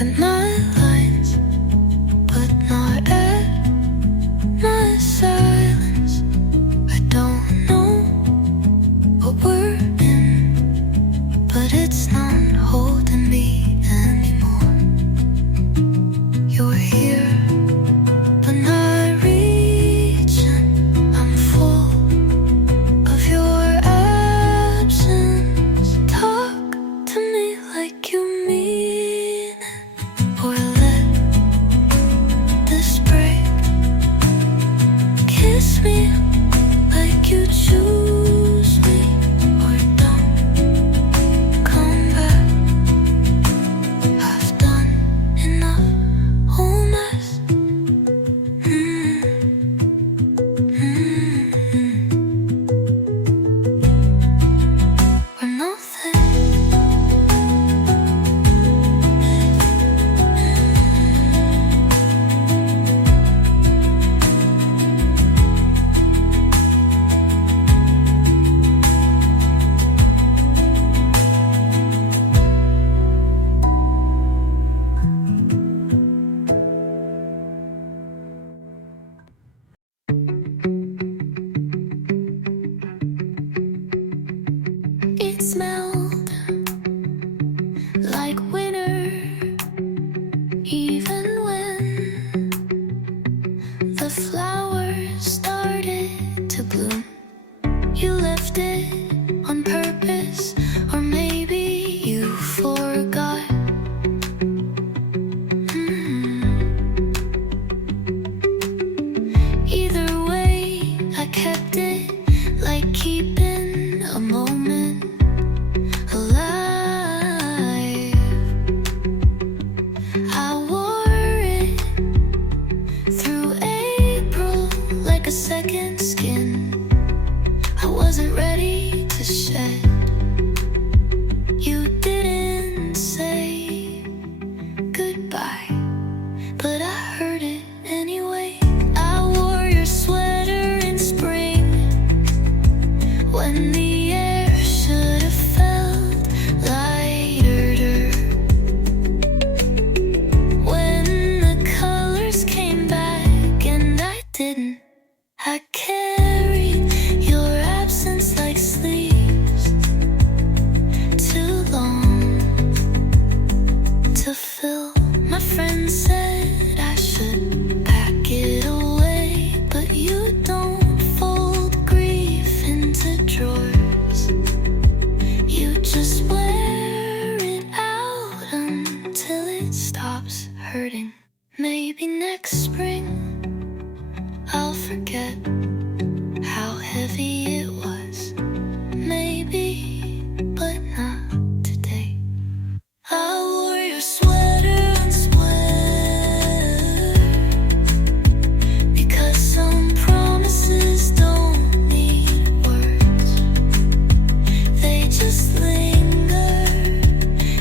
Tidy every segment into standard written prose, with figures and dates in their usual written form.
at my lines, but not at my silence. I don't know what we're in, but it's not holding me anymore. You're here, but not reaching. I'm full of your absence. Talk to me like you mean it, or let this break. Kiss me like you choose me, or don't come back. I've done enough, whole mess. We're nothing. It smelled like winter, even when the flowers started to bloom. You left it on purpose, or maybe you forgot. Either way, I kept it, like keeping a moment alive. I wore it through April like a second skin. I wasn't ready to shed. You didn't say goodbye, but I heard it anyway. I wore your sweater in spring, when the air should have felt lighter. When the colors came back and I didn't, I carried your absence like sleeves, too long to fill. My friend said I should pack it away, but you don't fold grief into drawers. You just wear it out until it stops hurting. Maybe next spring I'll forget how heavy it was. Maybe, but not today. I wore your sweater unsweater, because some promises don't need words. They just linger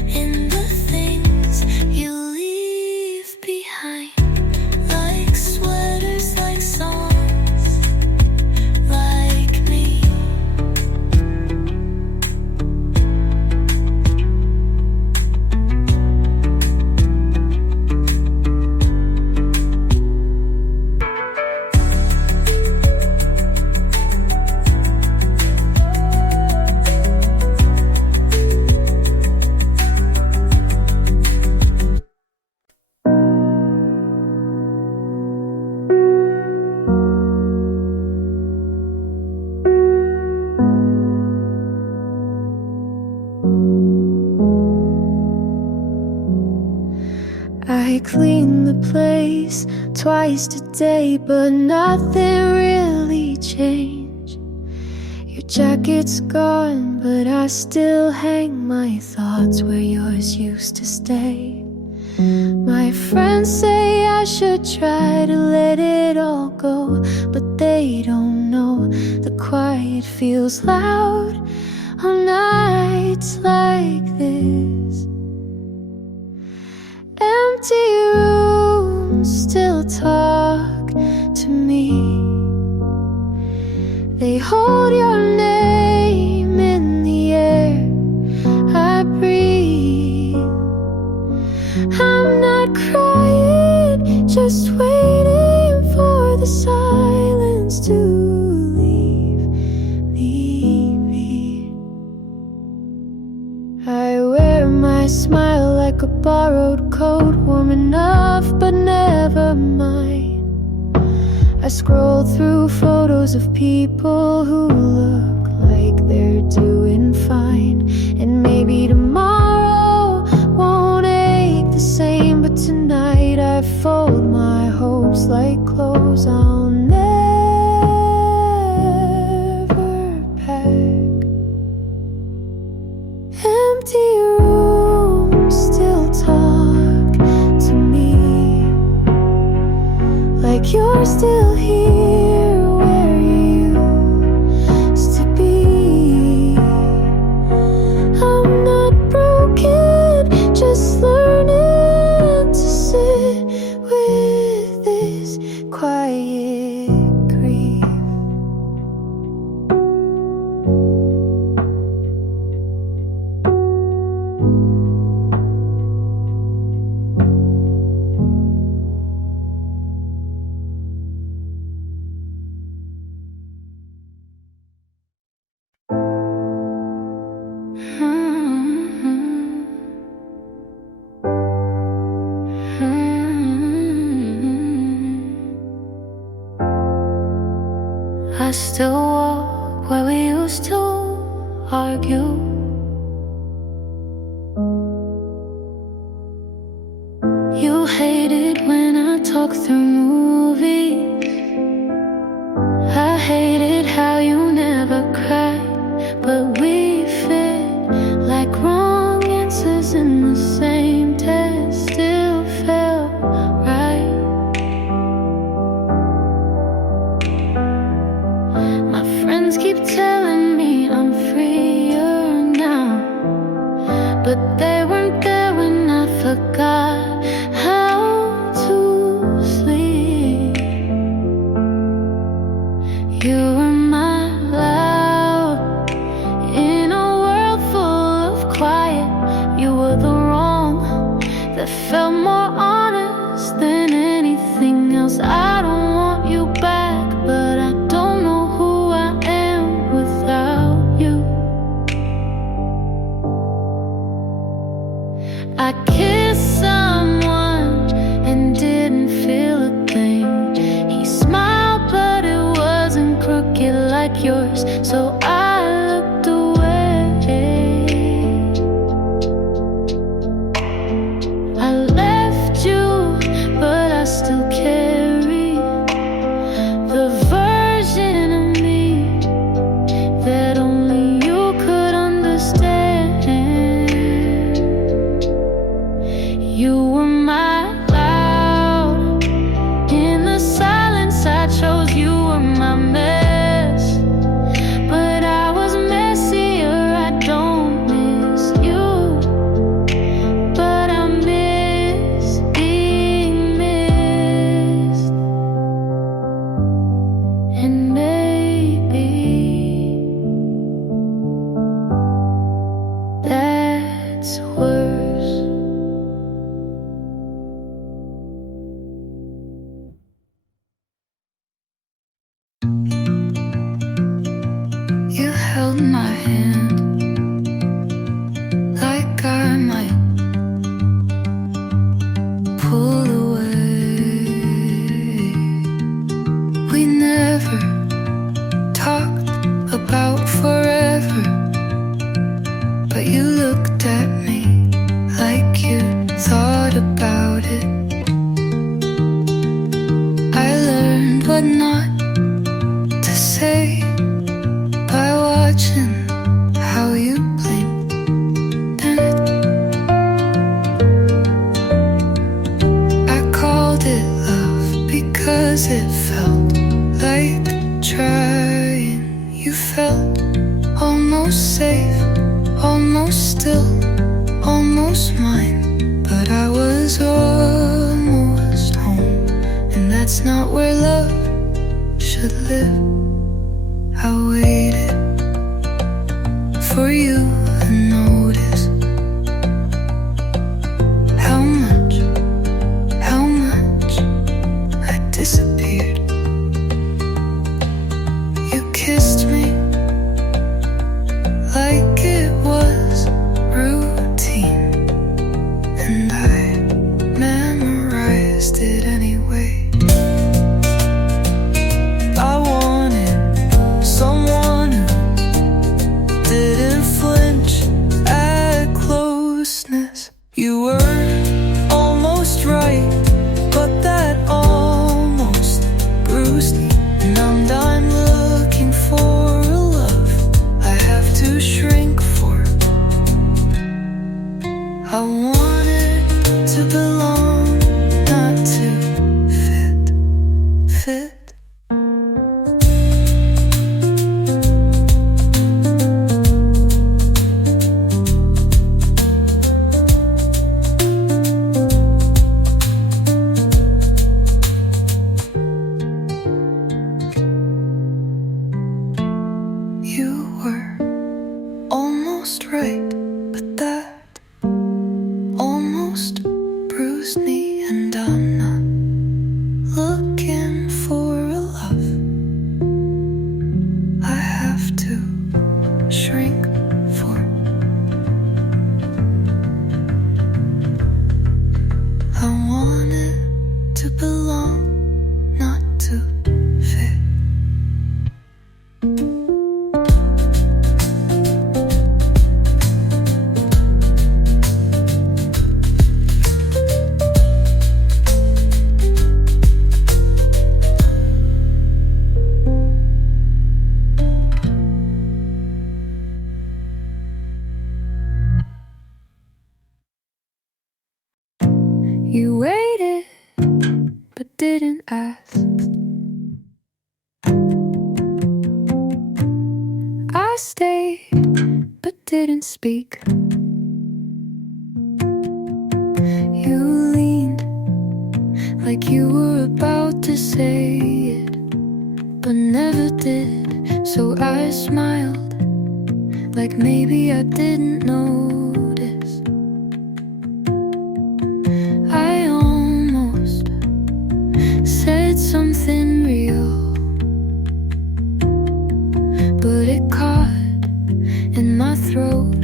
in the things you leave behind, like sweaters, like songs, like me. I clean the place twice today, but nothing really changed. Your jacket's gone, but I still hang my thoughts where yours used to stay. My friends say I should try to let it all go, but they don't know the quiet feels loud on nights like this. Empty rooms still talk to me. They hold your name in the air I breathe. I'm not crying, just waiting for the silence to leave me. I wear my smile like a borrowed coat, warm enough but never mine. I scroll through photos of people who look like they're doing fine. And maybe tomorrow won't ache the same, but tonight I fold my hopes like clothes I'll never pack. Empty rooms still talk to me, like you're still here where you used to be. I'm not broken, just learning to sit with this quiet grief. I still walk where we used to argue. You hated when I talk through movies. I hated how you never cried, but we fit like wrong answers in the same test. Still felt right. My friends keep telling me I'm freer now, but they weren't there when I forgot how to sleep. You were my loud in a world full of quiet. You were the wrong that felt more honest than anything else. I don't want you back, but I don't know who I am without you. I kissed someone and didn't feel a thing. He smiled, but it wasn't crooked like yours, so I looked away. I left you, but I still carry the version of me that only you could understand. You were my loud in the silence I chose. You were my mess, but I was messier. I don't miss you, but I miss being missed. And maybe that's worse. You held my hand like I might pull away. We never talked about forever, but you looked at me like you thought about it. I learned what not to say by watching how you blinked, and I called it love because it felt like trying. You felt almost safe, almost still, almost mine, but I was almost home, and that's not where love should live. I waited for you to notice how much to belong, not to fit. You waited, but didn't ask. I stayed, but didn't speak. You leaned like you were about to say it, but never did. So I smiled, like maybe I didn't notice. I almost said something real, but it caught in my throat,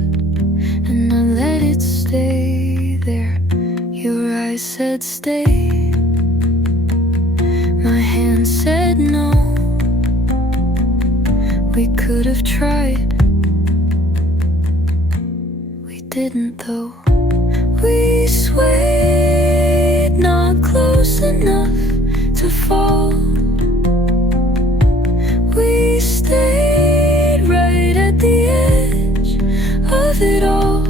and I let it stay there. Your eyes said stay, my hand said no. We could have tried, we didn't though. We swayed, not close enough to fall. We stayed right at the edge of it all.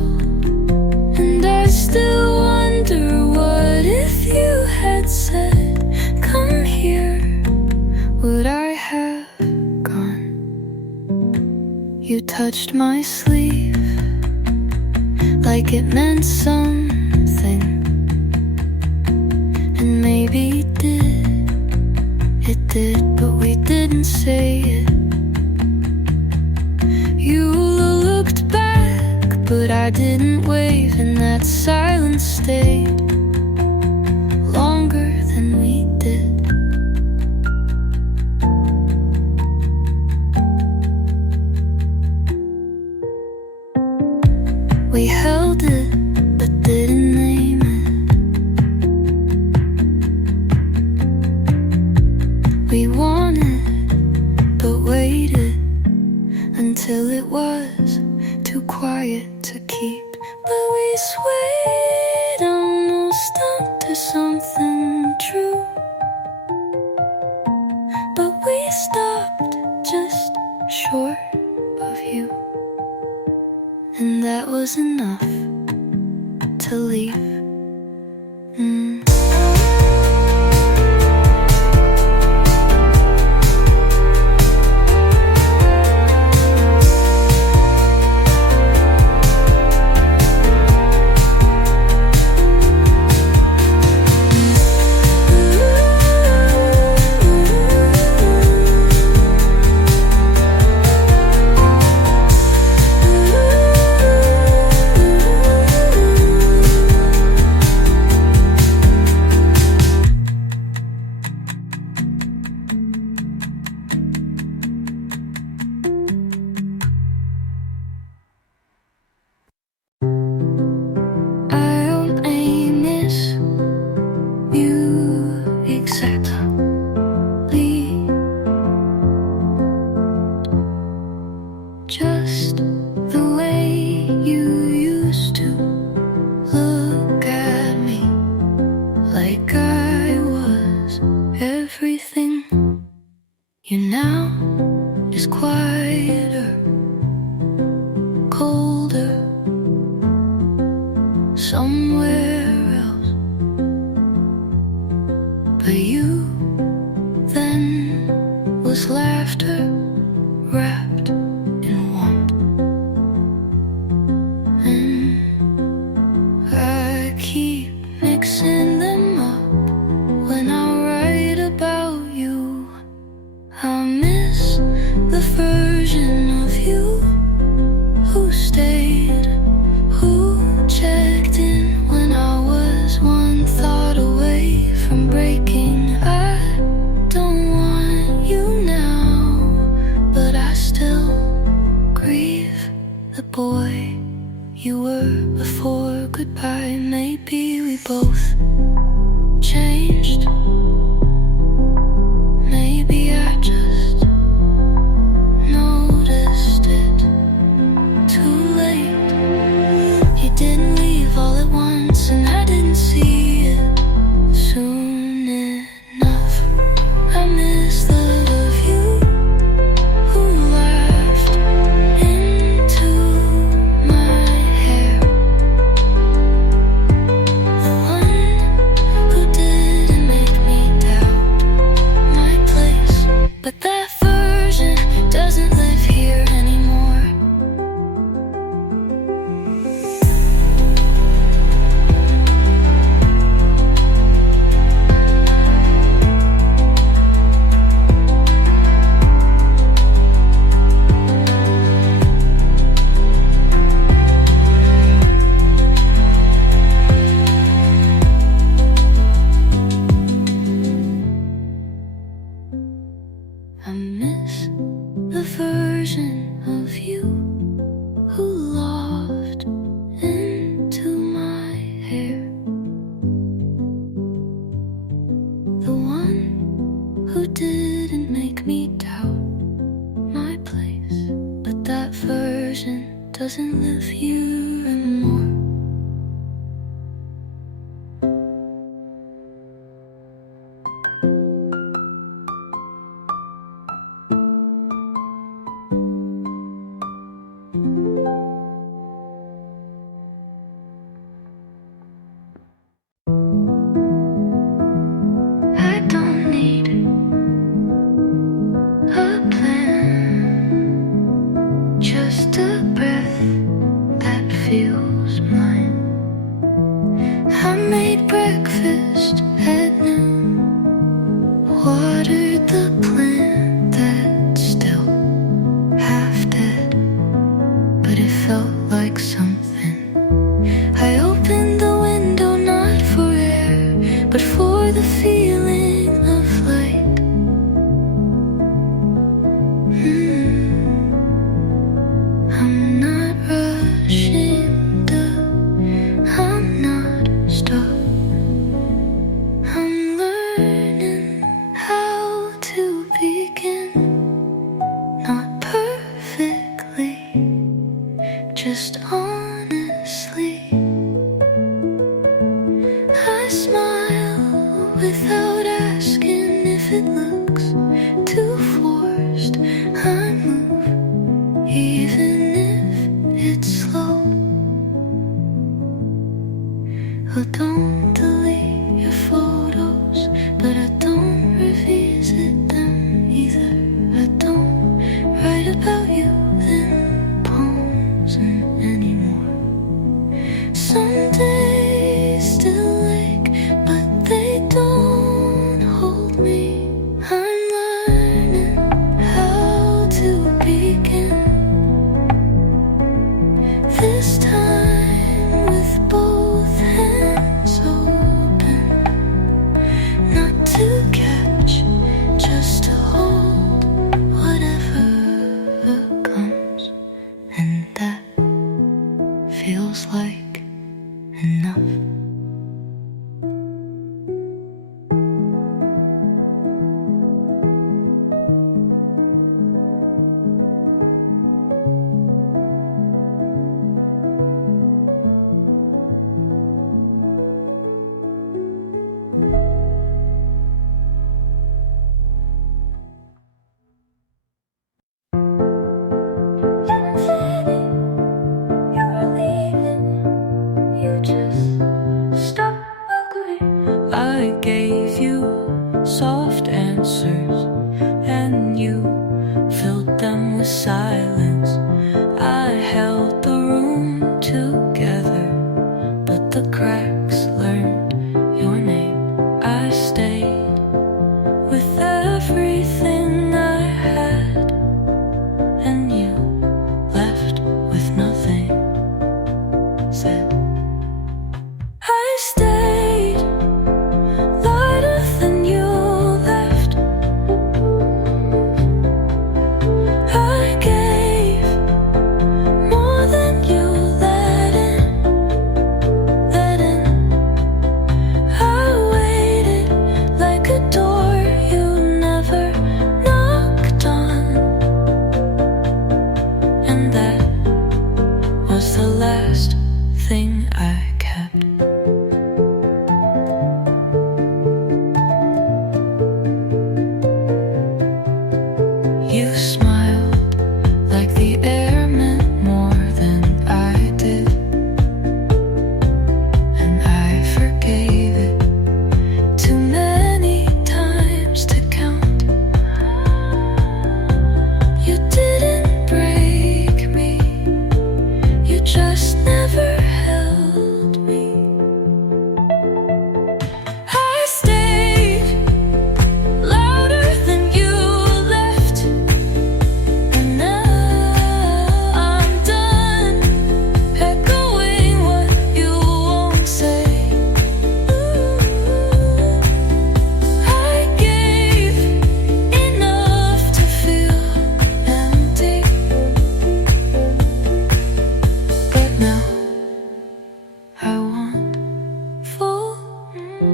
And I still wonder, what if you had said, come here, would I have gone? You touched my sleeve like it meant something, and maybe it did, but we didn't say it. You looked back, but I didn't wave, and that silence stayed longer than we did. We held it, but didn't name it. We wanted, but waited until it was too quiet to keep. But we swayed almost up to something true. But we stopped just short of you, and that was enough to leave. Just the way you used to look at me, like I was everything. You now is quieter, colder, somewhere else. But you then was laughter wrapped in warmth, and I keep mixing them up when I write about you. I miss the version of you who stayed, who checked in when I was one thought away from breaking. I don't want you now, but I still grieve the boy you were before goodbye. Maybe we both changed. but for the feeling of light. I'm not rushing, I'm not stuck. I'm learning how to begin, not perfectly, just honestly. I smile without asking if it looks too forced. I move even if it's slow. Oh, don't delete your photos, but I don't revisit them either. I don't write about you in poems anymore. Some days still ache, but they don't hold me. I'm learning how to begin, this time with both hands open, not to catch, just to hold whatever comes. And that feels like enough. I gave you soft answers, and you filled them with silence. I held the room together, but the cracks learned your name. I stayed with everything I had, and you left with nothing said. I stayed lighter than you left. I gave more than you let in, let in. I waited like a door you never knocked on, and that was the last thing I kept. You smiled like the air meant more than I did, and I forgave it too many times to count. You didn't break me, you just never held me. I stayed louder than you left, and now I'm done echoing what you won't say. I gave enough to feel empty, but now I want full.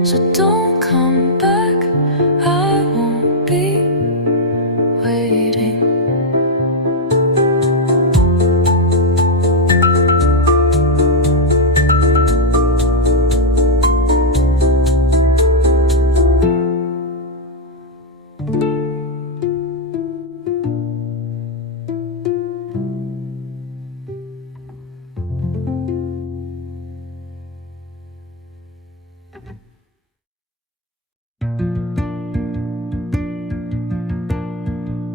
So don't come back, I won't be waiting.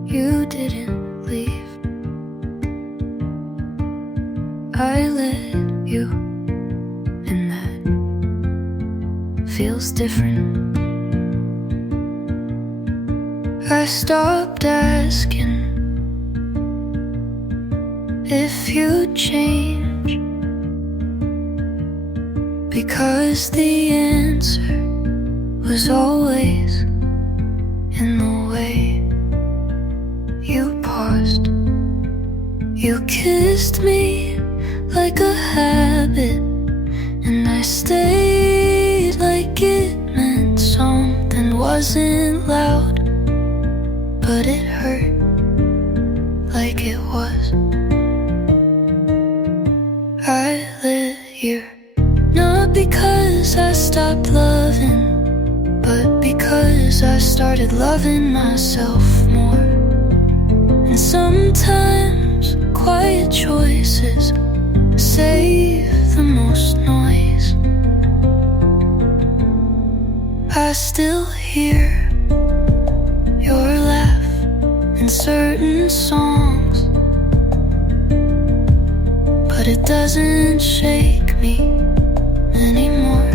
You didn't leave, I let you, and that feels different. I stopped asking if you'd change, because the answer kissed me like a habit, and I stayed like it meant something. Wasn't loud, but it hurt like it was. I lit you, not because I stopped loving, but because I started loving myself more. And sometimes quiet choices save the most noise. I still hear your laugh in certain songs, but it doesn't shake me anymore.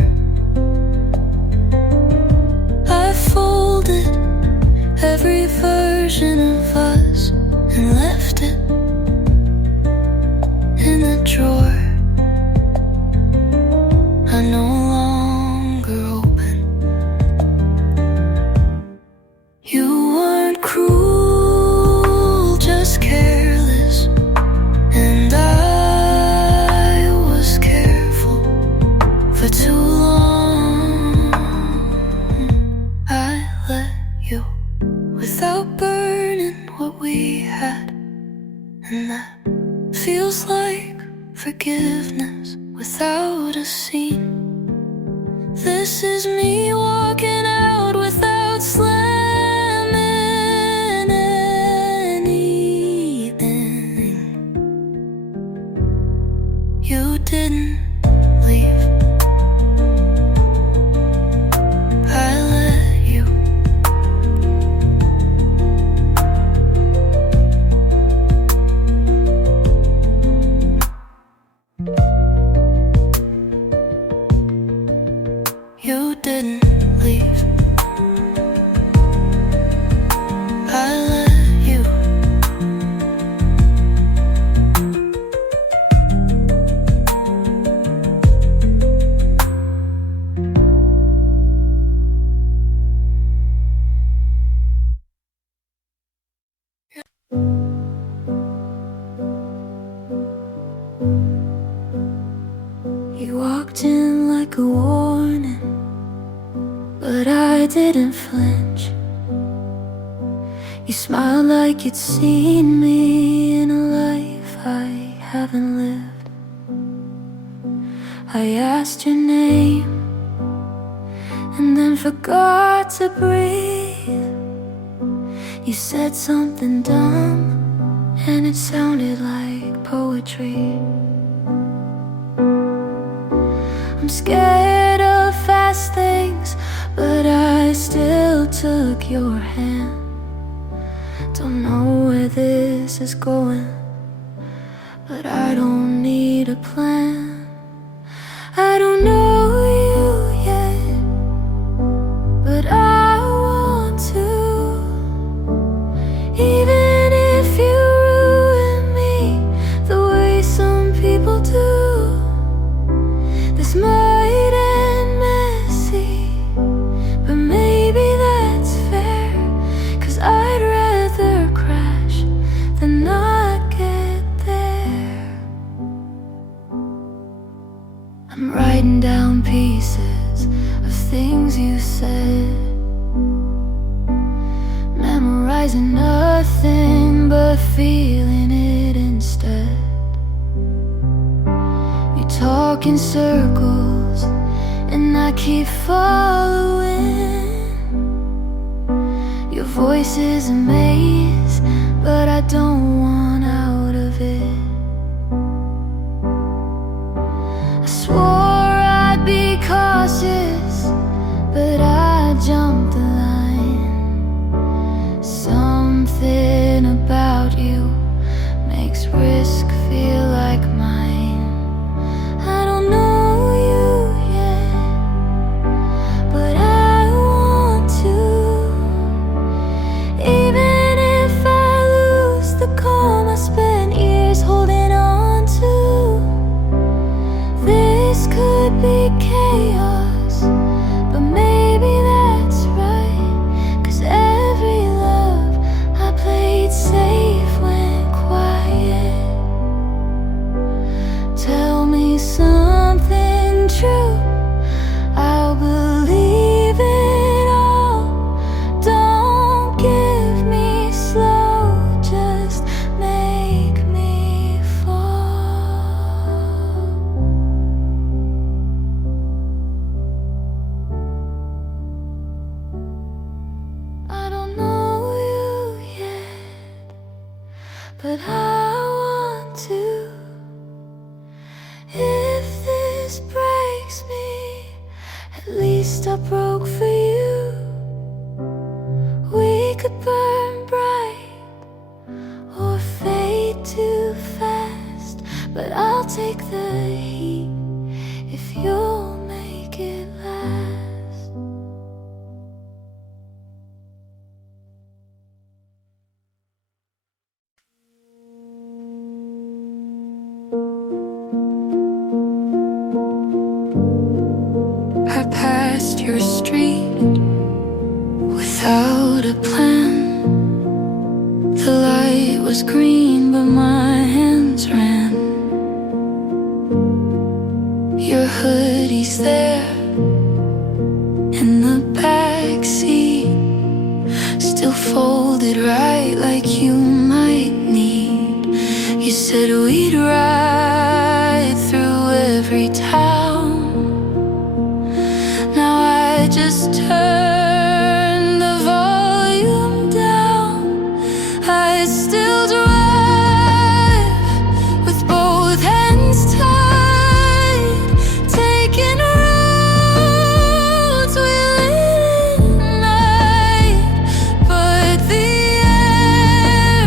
I folded every version of us and left it in the drawer. I no longer open. You weren't cruel, just careless, and I was careful for too long. I let you without burning what we had, and that feels like forgiveness without a scene. This is me walking out without slamming anything. You didn't leave. I let you. You didn't leave. I let you. You walked in like a warning, but I didn't flinch. You smiled like you'd seen me in a life I haven't lived. I asked your name and then forgot to breathe. You said something dumb and it sounded like poetry. I'm scared of fast things, but I still took your hand. Don't know where this is going, but I don't need a plan. I don't know you yet, but I want to. Even if you ruin me the way some people do. This might end messy, but maybe that's fair, 'cause I'd rather crash than not get there. I'm writing down pieces of things you said, memorizing nothing but feeling it instead. You talk in circles and I keep following. Your voice is a maze, but I don't want out of it. I swore I'd be cautious, but I jumped the line. Something about you makes risk feel like mine. I don't know you yet, but I want to. Even if I lose the calm broke for you. We could burn bright or fade too fast, but I'll take the heat if you'll make it last. I passed your street without a plan. The light was green, but my hands ran. Your hoodie's there in the back seat, still folded right like you might need. You said we'd ride through every town. Now I just turn the volume down. I still drive with both hands tied, taking roads we lit at night. But the air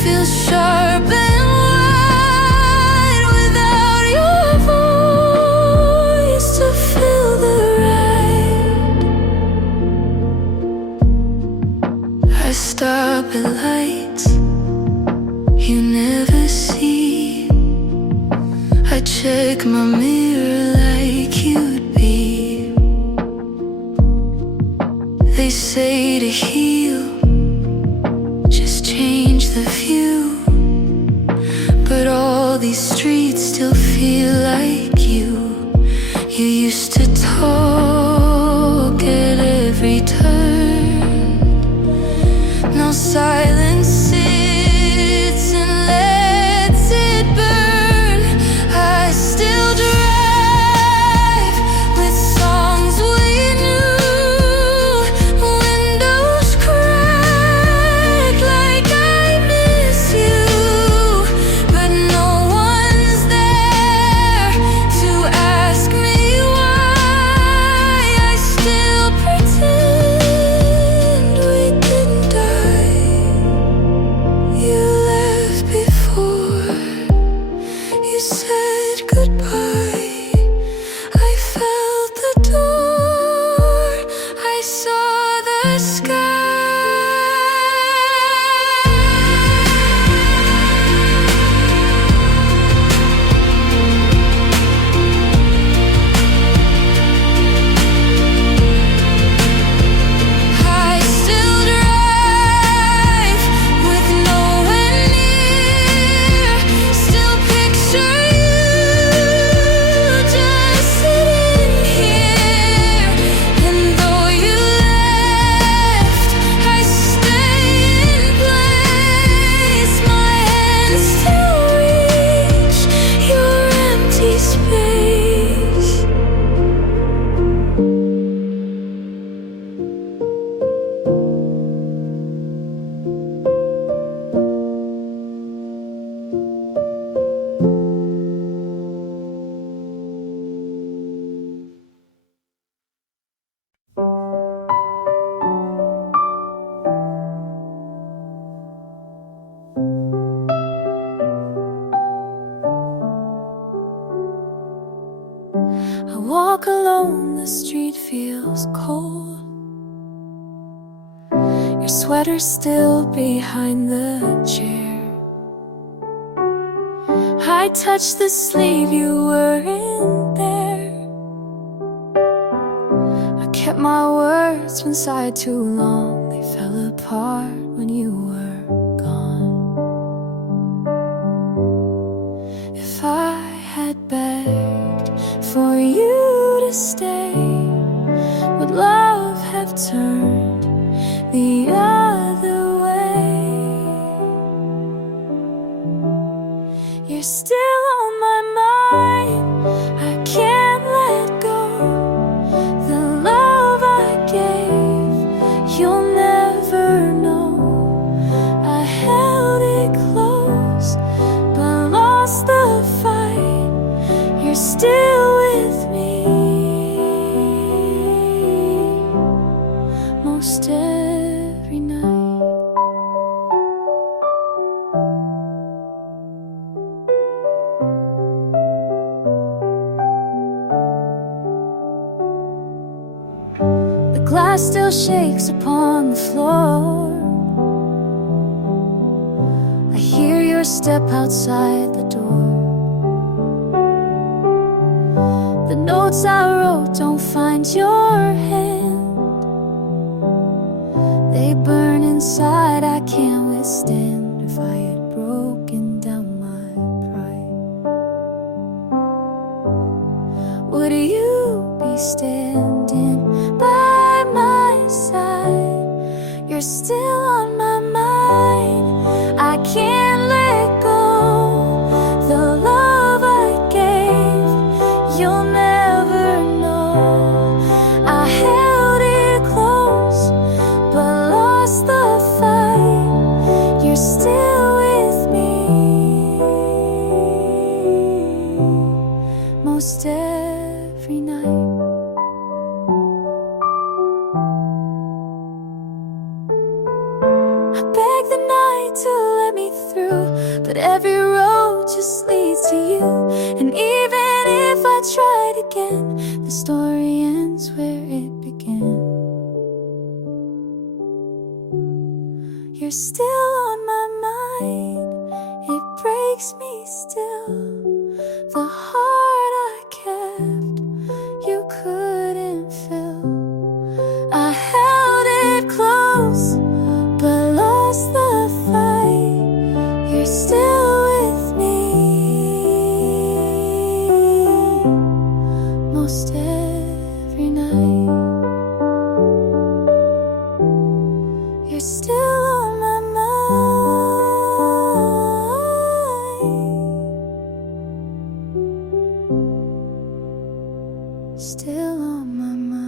feels sharp and wide without your voice to fill the ride. I stop at lights you never see. I check my mirror like you'd be. They say to heal, just change the view, but all these streets still feel like you. You used to talk at every turn. Now silence sits and lets it burn. I still drive with songs we knew. Windows crack like I miss you, but no one's there to ask me why. I still pretend we didn't die. You left before you said goodbye. I felt the door, I saw the sky. I still drive with no one near, still picture you just sitting here. And though you left, I stay in place. My hands still reach your empty space. I walk alone, the street feels cold. Your sweater's still behind the chair. I touch the sleeve, you weren't there. I kept my words inside too long. They fell apart when you were gone. If I had begged for you to stay, would love have turned the other way? You're still on my mind, I can't let go. The love I gave, you'll never know. I held it close, but lost the fight. You're still with me. most every night. The glass still shakes upon the floor. I hear your step outside the door. The notes I wrote don't find your hand. They burn inside, I can't withstand. If I had broken down my pride, would you be standing by my side? You're still on my mind. I can't let go. The love I gave, you'll never know. I held it close, but lost the fight. You're still with me most every night. I beg the night to let me through, but every road just leads to you. And even if I tried again, the story ends where it began. You're still on my mind. It breaks me still. The heart I kept, you couldn't fill. I held it close, but lost the fight. You're still with me most every night. You're still on my mind. Still on my mind.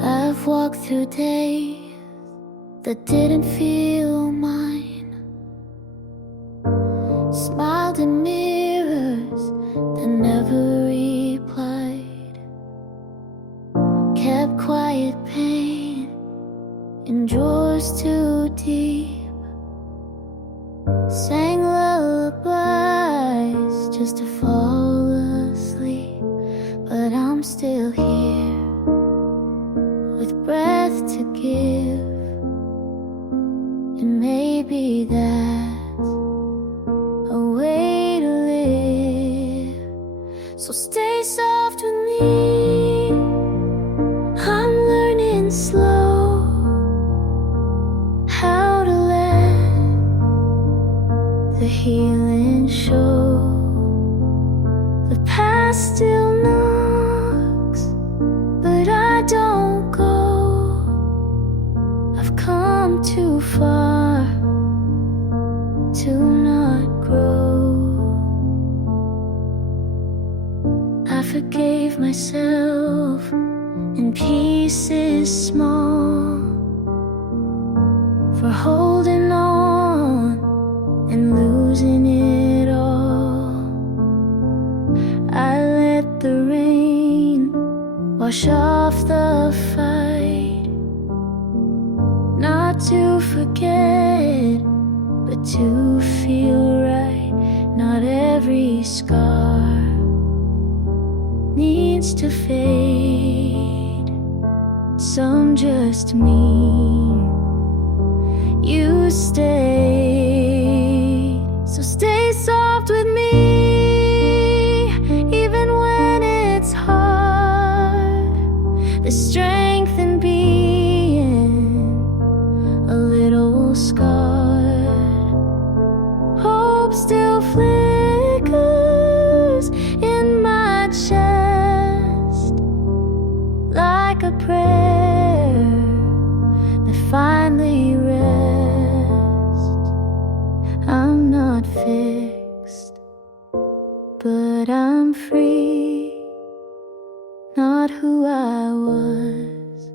I've walked through days that didn't feel mine, smiled in mirrors that never replied, kept quiet pain in drawers too deep, sang lullabies just to fall asleep. But I'm still here with breath to give, and maybe that's a way to live. So stay soft with me, I'm learning slow how to let the healing show. The past still knocks, but I don't go. I've come too far to not grow. I forgave myself in pieces small for holding on and losing it all. I let the rain wash off the fight, not to forget, but to feel right. Not every scar needs to fade. Some just mean you stayed. So stay soft with me, even when it's hard. The strength in being a little scarred. Hope still flickers in my chest, like a prayer that finally rests. I'm not fixed, but I'm free. Not who I was,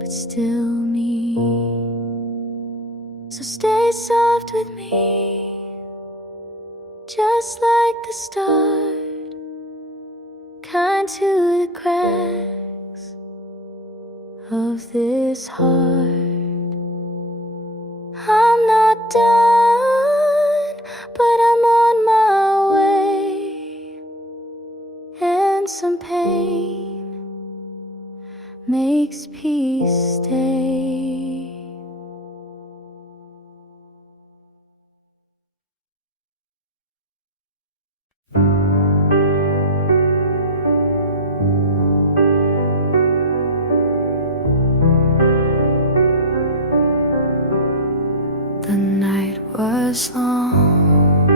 but still me. So stay soft with me, just like the start, kind to the cracks of this heart. I'm not done, but I'm on my way, and some pain makes peace stay. The night was long,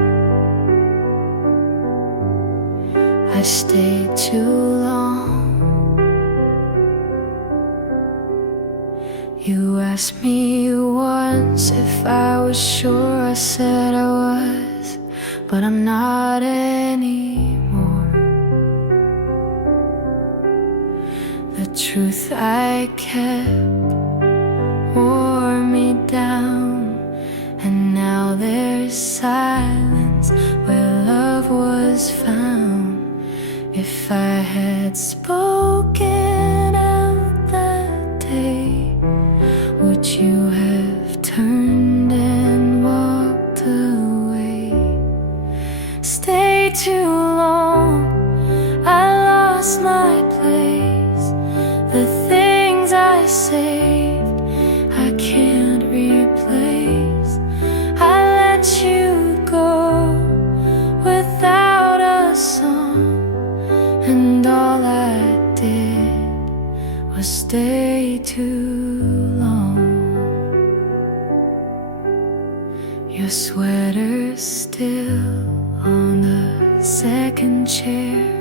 I stayed too long. You asked me once if I was sure, I said I was, but I'm not anymore. The truth I kept wore me down, and now there's silence where love was found. If I had spoken out that day, would you have turned and walked away? Stay too long, I lost my place. The things I saved, I can't replace. I let you go without a song, and all I did was stay too long. Your sweater's still on the second chair.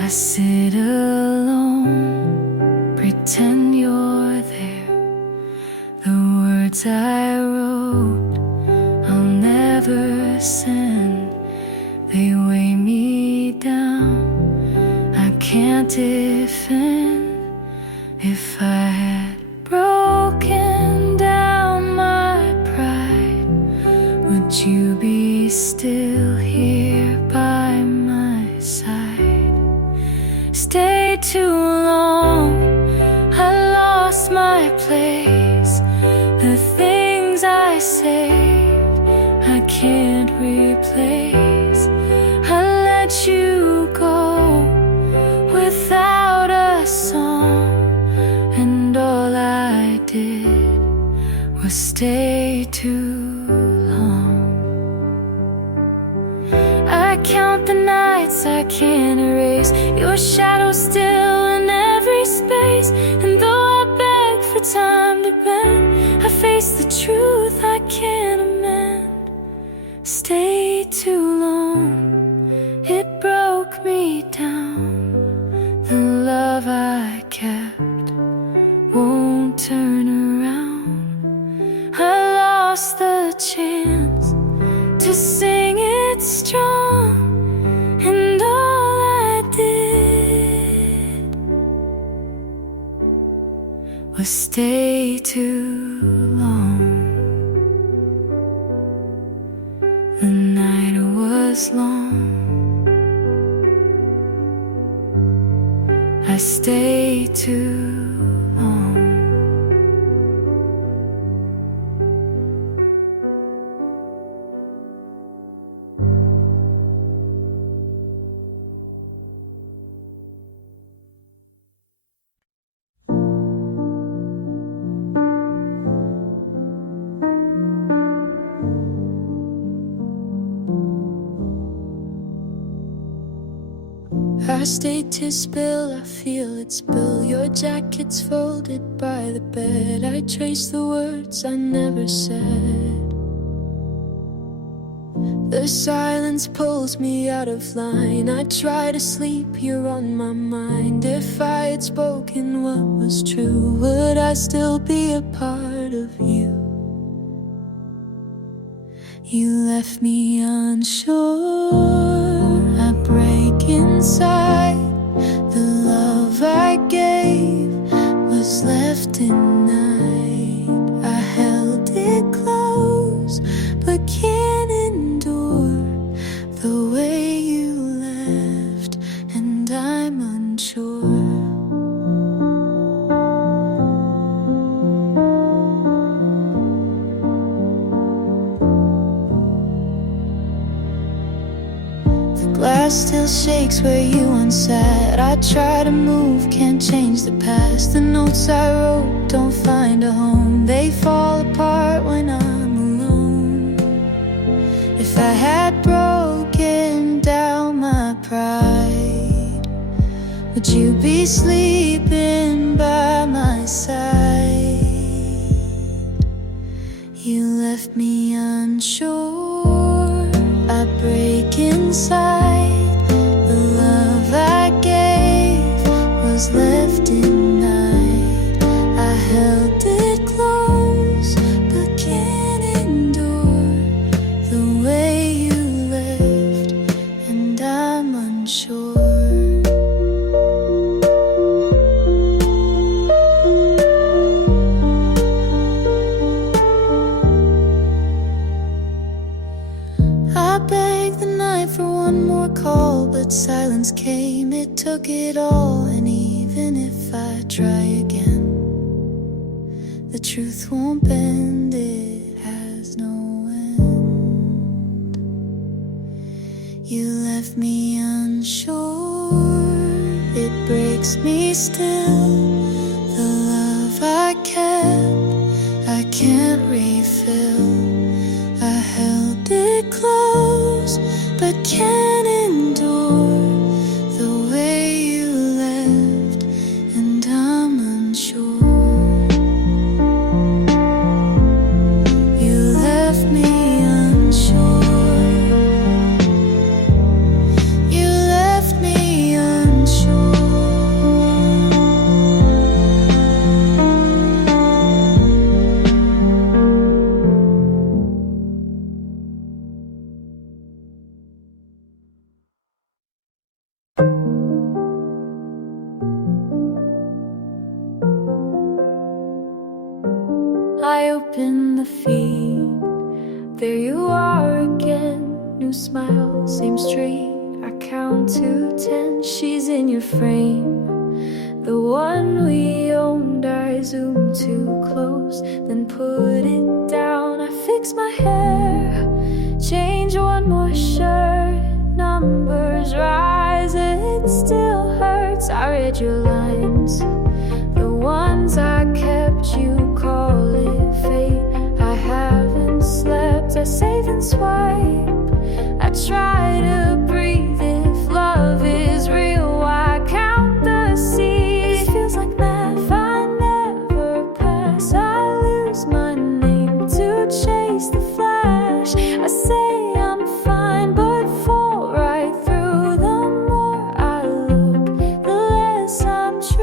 I sit alone, pretend you're there. The words I wrote, I'll never send. They weigh me down, I can't defend. If I had broken down my pride, would you be still here by my side? Stay too long, I lost my place. The things I saved, I can't replace. I let you go without a song, and all I did was stay too long. I count the nights I can't erase, your shadow still in every space. And though I beg for time to bend, I face the truth I can't amend. Stay too long, it broke me down. The love I kept won't turn around. I lost the chance to sing it strong, and all I did was stay too long. The night was long, I stayed too long. I stayed to spill, I feel it spill. Your jacket's folded by the bed. I trace the words I never said. The silence pulls me out of line. I try to sleep, you're on my mind. If I had spoken what was true, would I still be a part of you? You left me unsure. Glass still shakes where you once sat. I try to move, can't change the past. The notes I wrote don't find a home. They fall apart when I'm alone. If I had broken down my pride, would you be sleeping by my side? You left me unsure. I break inside. The love I gave was left in night. I held it close, but can't endure the way you left, and I'm unsure. I begged the night for one more call, but silence came, it took it all. And even if I try again, the truth won't bend, it has no end. You left me unsure, it breaks me still. The love I kept, I can't refill. I held it close, but can't endure the way you left, and I'm unsure. You left me unsure. You left me unsure. I open the feed, there you are again. New smile, same street. I count to 10, she's in your frame. The one we owned, I zoom too close, then put it down. I fix my hair, change one more shirt. Numbers rise, it still hurts. I read your lines, the ones I kept, you call it fate. I haven't slept, I save and swipe. I try to breathe, if love is real, I count the seas. It feels like math, I never pass. I lose my name to chase the flash. I say I'm fine, but fall right through. The more I look, the less I'm true.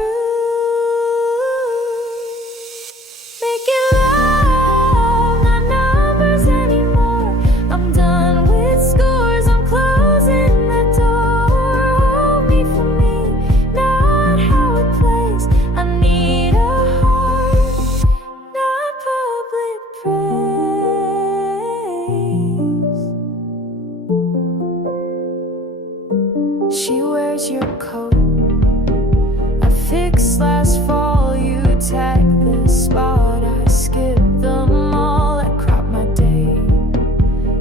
Making love, not numbers anymore. I'm done with scores, I'm closing the door. Hold me for me, not how it plays. I need a heart, not public praise. She wears your coat, I fixed last fall. You tagged the spot, I skipped them all. I crop my day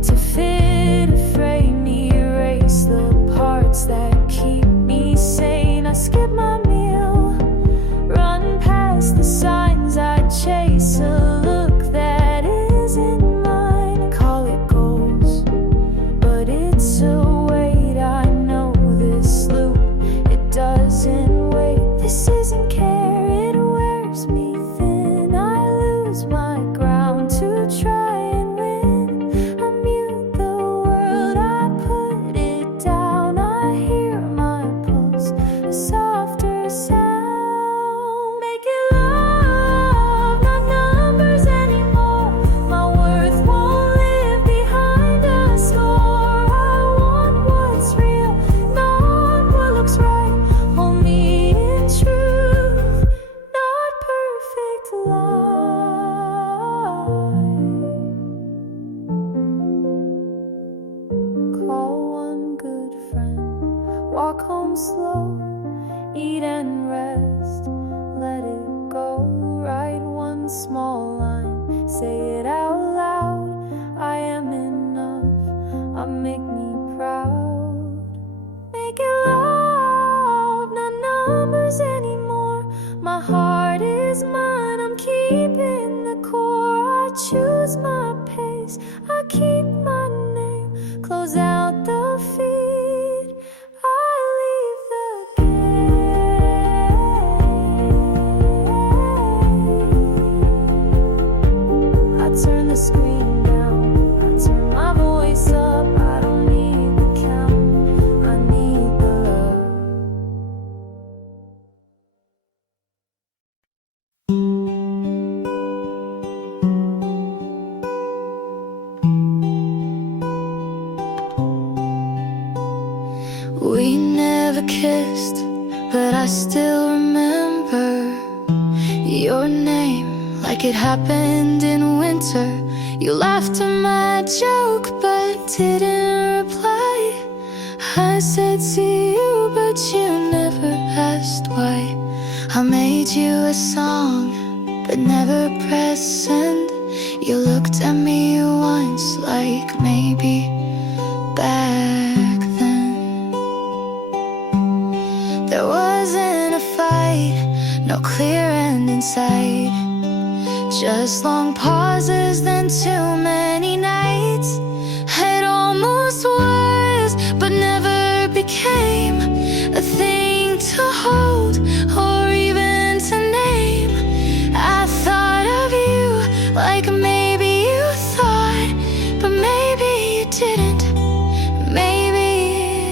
to fit a frame, erase the parts that keep me sane. I skip my meal, run past the signs. I chase a look that isn't mine. Call it goals, but it's a weight. I know this loop, it doesn't wait. This isn't care, it wears me thin. I lose my ground to try and win. I mute the world, I put it down. I hear my pulse, a softer sound. Making love, not numbers anymore. My worth won't live behind a score. I want what's real, not what looks right. Hold me in truth, not perfect light. Call one good friend, walk home slow, eat and rest, let it go. Write one small line, say it out loud. I am enough, make me proud. lose anymore. My heart is mine, I'm keeping the core. I choose my pace, I keep my name. Close out the feed, I leave the gate. I turn the screen down, I turn my voice up. I don't need the count, I need the love. We never kissed, but I still remember your name like it happened in winter. You laughed at my joke but didn't reply. I said to you, but you never asked why. I made you a song but never pressed send. You looked at me once like maybe back then. There wasn't a fight, no clear end in sight. Just long pauses, then too many nights. It almost was, but never became a thing to hold or even to name. I thought of you like maybe you thought, but maybe you didn't. Maybe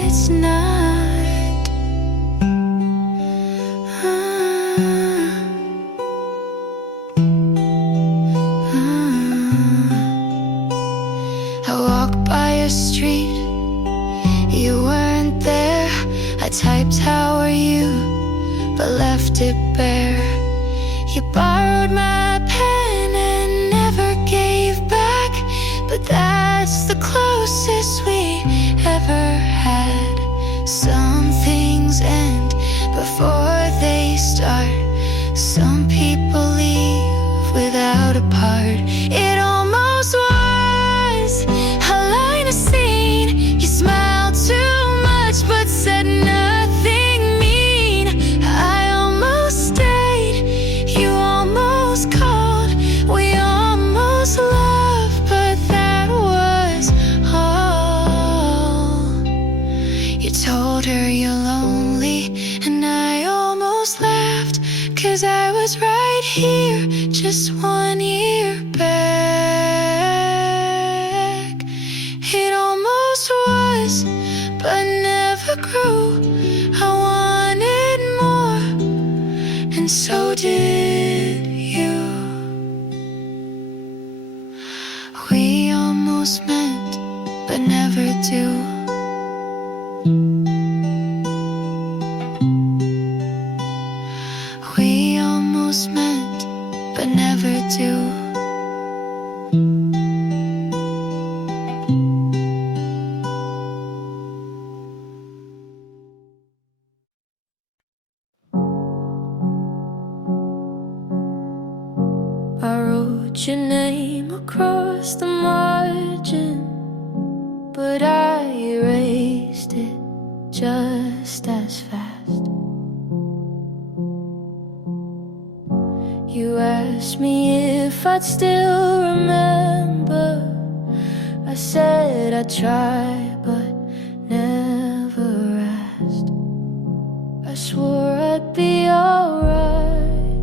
it's not. I walked by your street, you weren't there. I typed how are you, but left it bare. You borrowed my pen and never gave back, but that's the closest we ever had. Some things end before they start. Some people leave without a part. It almost was a line of scene. You smiled too much but said nothing mean. I almost stayed, you almost called. We almost loved, but that was all. You told her you're lonely, and I almost laughed, 'cause I was right here just 1 year back. It almost was, but never grew. I wanted more, and so did you. We almost meant, but never do. We almost meant, but never do. I wrote your name across the margin, but I erased it just as fast. You asked me if I'd still remember. I said I'd try, but never asked. I swore I'd be alright,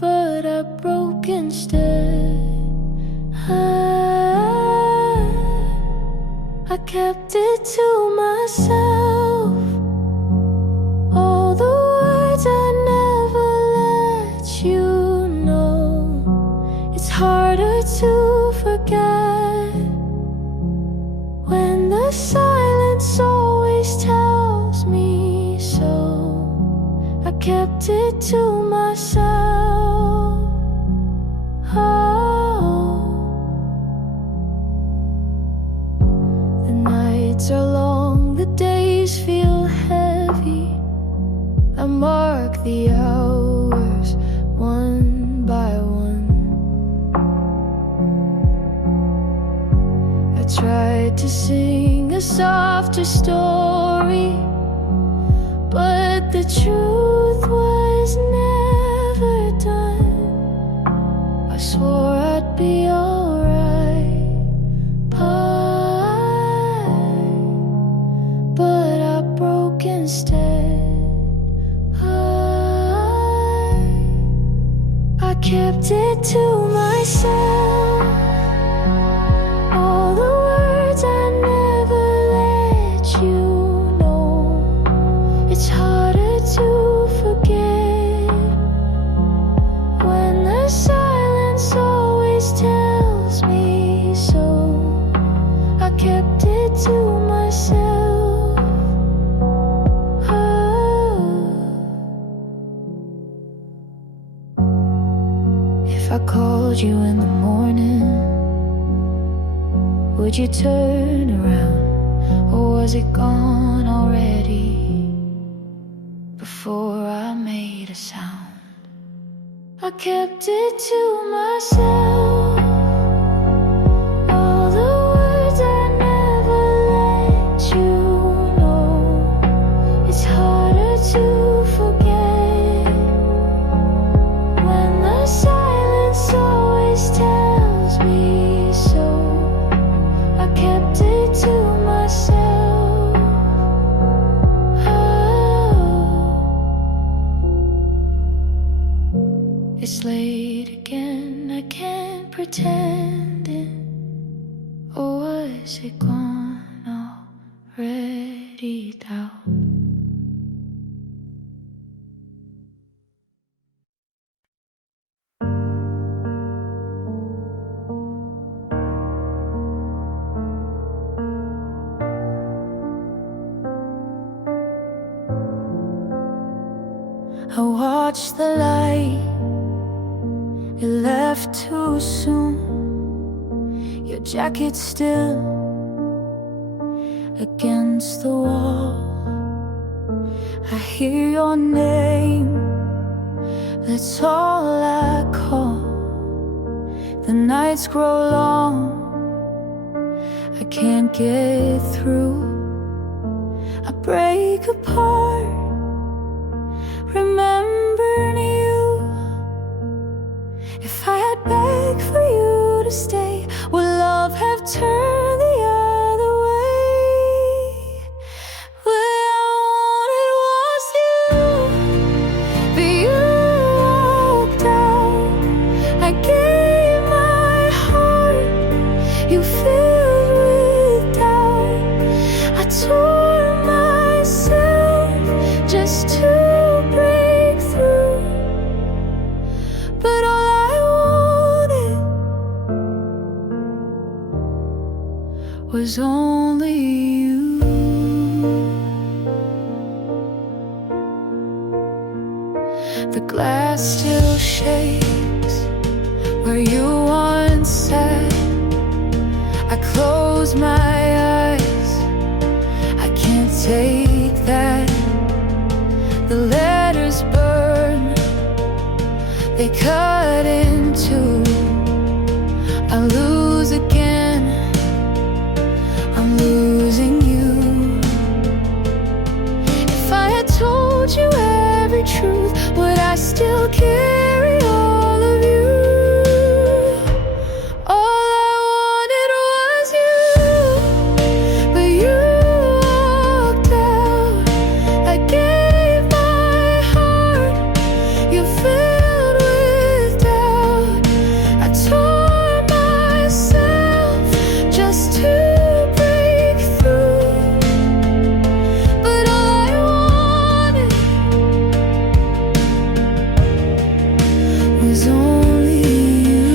but I broke instead. I kept it to myself. All the words I never let you know. It's harder to forget when the silence always tells me so. I kept it to myself. Oh, the nights are long, the days feel heavy. I mark the hours one by one. I I tried to sing a softer story, but the truth was never done. I swore I'd be alright, but I broke instead. I kept it to myself, all the words I never let you know. It's harder to forget when the silence always tells me so. I kept it to myself. If I called you in the morning, would you turn around, or was it gone already before I made a sound? I kept it to myself, all the words I never let you know. It's harder to forget when the silence always tells me so. I kept it to myself. It's late again, I can't pretend it. Or was it gone already, doubt? I watched the light, it left too soon. Your jacket still against the wall. I hear your name, that's all I call. The nights grow long, I can't get through. I break apart, remembering you. If I had begged for you to stay, would love have turned the other way? What I wanted was you, but you walked out. I gave my heart, you filled with doubt. I tore myself just to break through, but all I wanted was only you. The glass still shakes where you once sat. I close my eyes, I can't take that. The letters burn, they cut in two. I lose again, I'm losing you. If I had told you every truth, would I still carry all of you? All I wanted was you, but you walked out. I gave my heart, you filled with doubt. I tore myself just to break through, but all I wanted was only you.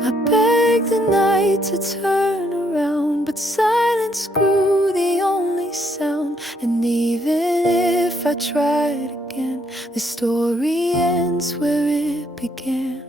I begged the night to turn around, but silence grew the only sound. And even if I tried again, the story ends where it began.